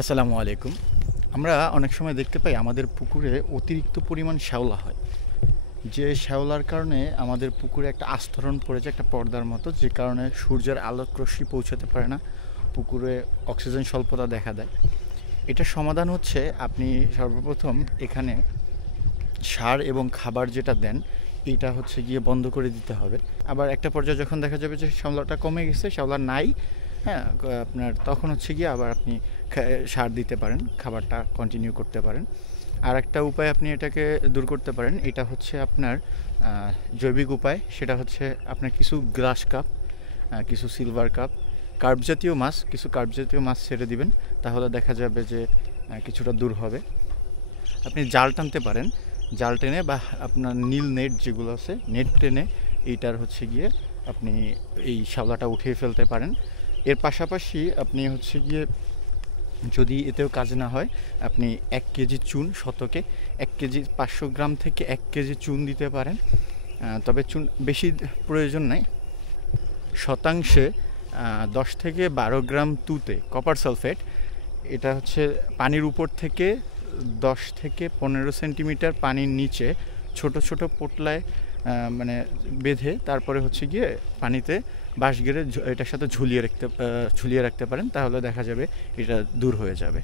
আসসালামু আলাইকুম। আমরা অনেক সময় দেখতে পাই আমাদের পুকুরে অতিরিক্ত পরিমাণ শ্যাওলা হয়। যে শ্যাওলার কারণে আমাদের পুকুরে একটা আস্তরণ পড়ে যায় একটা পর্দার মতো, যে কারণে সূর্যের আলোক রশ্মি পৌঁছাতে পারে না, পুকুরে অক্সিজেন স্বল্পতা দেখা দেয়। এটার সমাধান হচ্ছে আপনি সর্বপ্রথম এখানে সার এবং খাবার যেটা দেন এটা হচ্ছে গিয়ে বন্ধ করে দিতে হবে। আবার একটা পর্যায়ে যখন দেখা যাবে যে শ্যাওলাটা কমে গেছে, শ্যাওলা নাই, হ্যাঁ, আপনার তখন হচ্ছে গিয়ে আবার আপনি সার দিতে পারেন, খাবারটা কন্টিনিউ করতে পারেন। আর একটা উপায় আপনি এটাকে দূর করতে পারেন, এটা হচ্ছে আপনার জৈবিক উপায়। সেটা হচ্ছে আপনার কিছু গ্লাস কাপ, কিছু সিলভার কাপ, কার্ব জাতীয় মাছ, কিছু কার্ব জাতীয় মাছ ছেড়ে দিবেন, তাহলে দেখা যাবে যে কিছুটা দূর হবে। আপনি জাল টানতে পারেন, জাল টেনে বা আপনার নীল নেট যেগুলো আছে নেট টেনে এইটার হচ্ছে গিয়ে আপনি এই শ্যাওলাটা উঠিয়ে ফেলতে পারেন। এর পাশাপাশি আপনি হচ্ছে গিয়ে যদি এতেও কাজ না হয়, আপনি 1 কেজি চুন শতকে 1 কেজি 500 গ্রাম থেকে 1 কেজি চুন দিতে পারেন। তবে চুন বেশি প্রয়োজন নাই। শতাংশে 10 থেকে 12 গ্রাম তুতে কপার সালফেট, এটা হচ্ছে পানির উপর থেকে 10 থেকে 15 সেন্টিমিটার পানির নিচে ছোট ছোট পোটলায় মানে বেঁধে তারপরে হচ্ছে গিয়ে পানিতে বাঁশ গেড়ে এটার সাথে ঝুলিয়ে রাখতে পারেন, তাহলে দেখা যাবে এটা দূর হয়ে যাবে।